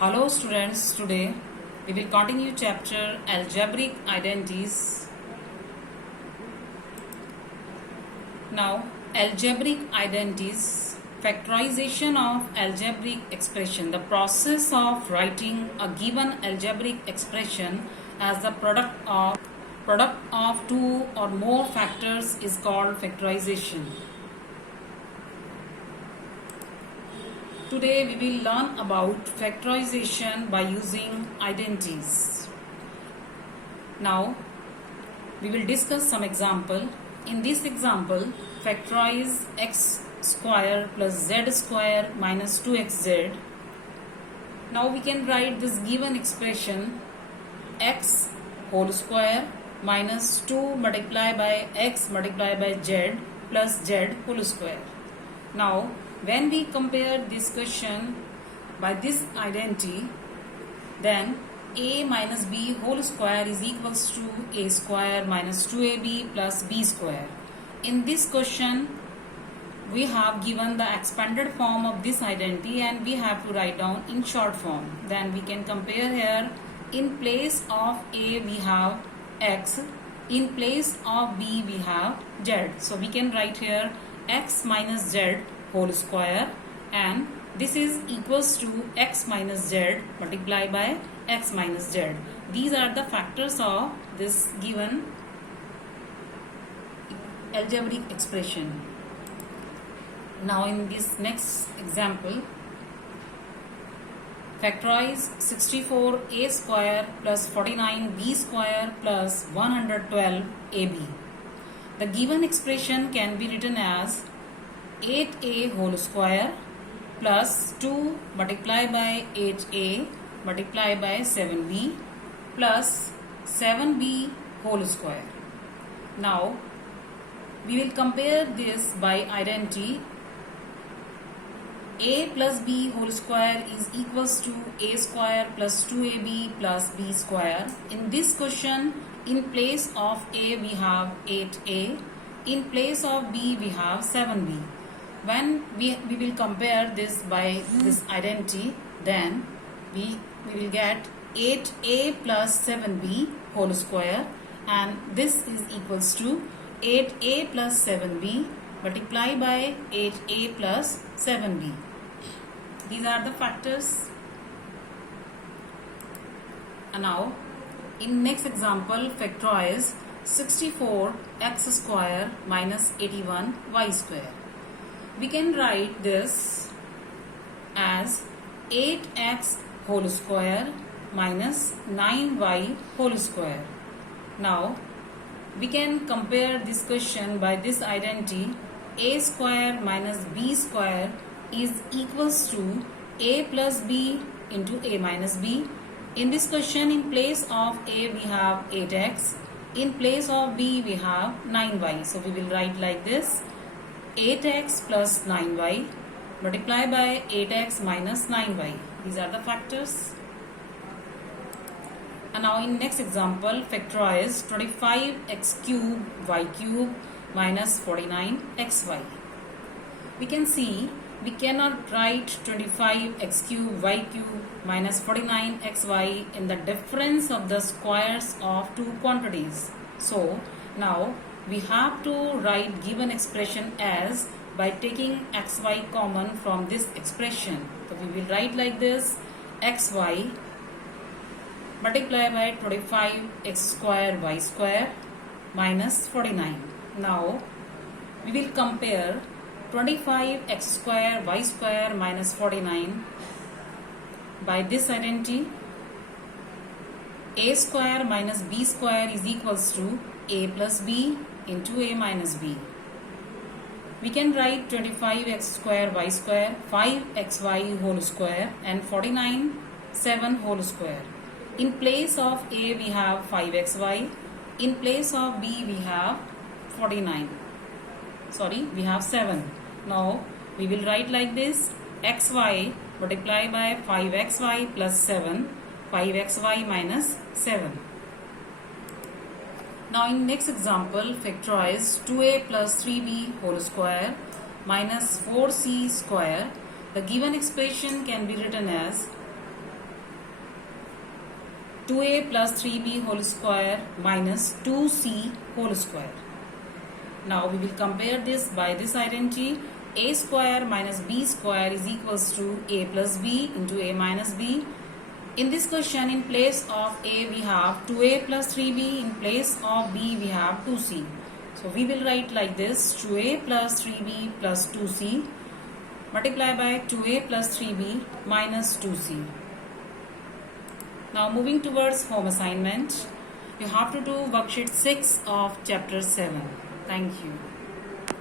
Hello students, today we will continue chapter algebraic identities. Now algebraic identities, factorization of algebraic expression, the process of writing a given algebraic expression as the product of two or more factors is called factorization. Today we will learn about factorization by using identities. Now we will discuss some example. In this example, factorize x square plus z square minus 2xz. Now we can write this given expression x whole square minus 2 multiplied by x multiplied by z plus z whole square. Now when we compare this question by this identity, then a minus b whole square is equals to a square minus 2ab plus b square. In this question, we have given the expanded form of this identity and we have to write down in short form. Then we can compare here. In place of a we have x, in place of b we have z. So we can write here x minus z whole square, and this is equals to x minus z multiplied by x minus z. These are the factors of this given algebraic expression. Now in this next example, factorize 64a square plus 49b square plus 112ab. The given expression can be written as 8a whole square plus 2 multiplied by 8a multiplied by 7b plus 7b whole square. Now we will compare this by identity. A plus b whole square is equals to a square plus 2ab plus b square. In this question, in place of a we have 8a, in place of b we have 7b. When we will compare this by this identity, then we will get 8a plus 7b whole square, and this is equals to 8a plus 7b multiplied by 8a plus 7b. These are the factors. And now in next example, factorize 64x square minus 81y square. We can write this as 8x whole square minus 9y whole square. Now we can compare this question by this identity. A square minus b square is equals to a plus b into a minus b. In this question, in place of a we have 8x, in place of b we have 9y. So we will write like this: 8x plus 9y multiplied by 8x minus 9y. These are the factors. And now in next example, factorize 25x cube y cube minus 49xy. We can see we cannot write 25x cube y cube minus 49xy in the difference of the squares of two quantities. So now we have to write given expression as by taking xy common from this expression. So we will write like this: xy multiplied by 25x square y square minus 49. Now we will compare 25x square y square minus 49 by this identity. A square minus b square is equals to a plus b into a minus b. We can write 25x square y square 5xy whole square and 49 7 whole square. In place of a we have 5xy, in place of b we have 49. We have 7. Now we will write like this: xy multiplied by 5xy plus 7, 5xy minus 7. Now in next example, factorize 2a plus 3b whole square minus 4c square. The given expression can be written as 2a plus 3b whole square minus 2c whole square. Now we will compare this by this identity. A square minus b square is equals to a plus b into a minus b. In this question, in place of a we have 2a plus 3b, in place of b we have 2c. So we will write like this: 2a plus 3b plus 2c multiply by 2a plus 3b minus 2c. Now moving towards home assignment, you have to do worksheet 6 of chapter 7. Thank you.